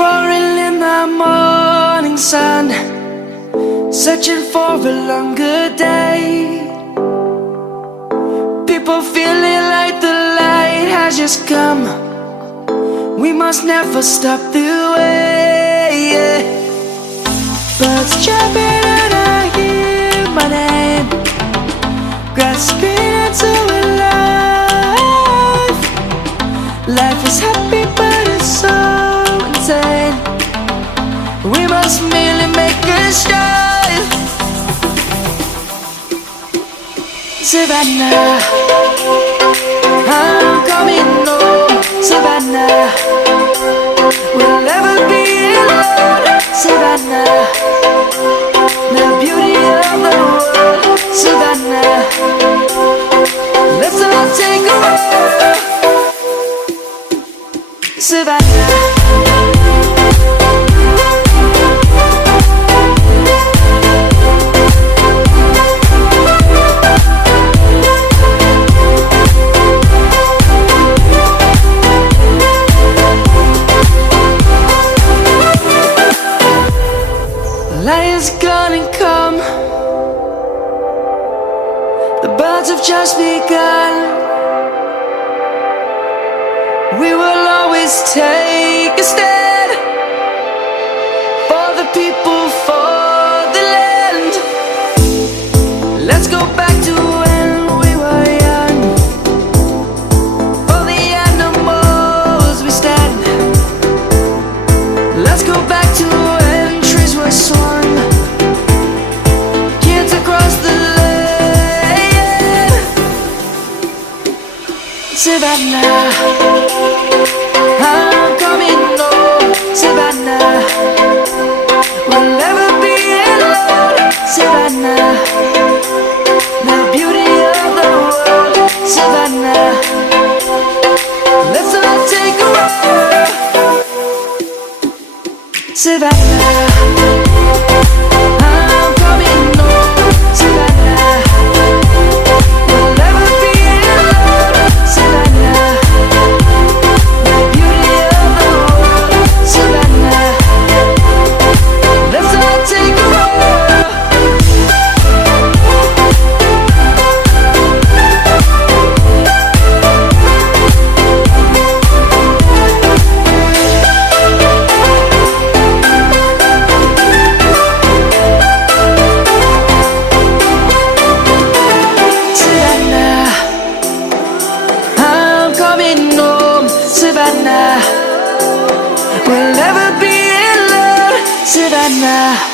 roaring in the morning sun, searching for a longer day. People feeling like the light has just come. We must never stop the way, yeah. Birds chirping and I hear my name, grasping into a life. Life is happy but it's so insane. We must merely make a start. Savannah, I'm coming home. Savannah, we'll never be alone. Savannah, the beauty of the world. Savannah, let's all take a walk. Savannah. Light is gonna come. The birds have just begun. We will always take a stand for the people, for the land. Let's go back to when we were young. For the animals we stand. Let's go back to when trees were swung. Kids across the land. Savannah, I'm coming home. Savannah, we'll never be alone. Savannah, the beauty of the world. Savannah, let's all take a walk. Savannah, I'm coming home. Savannah, we'll never be alone. Savannah, the beauty of the world. Savannah, let's all take a walk. Savannah, I'm coming home. Savannah, we'll never be alone. Savannah.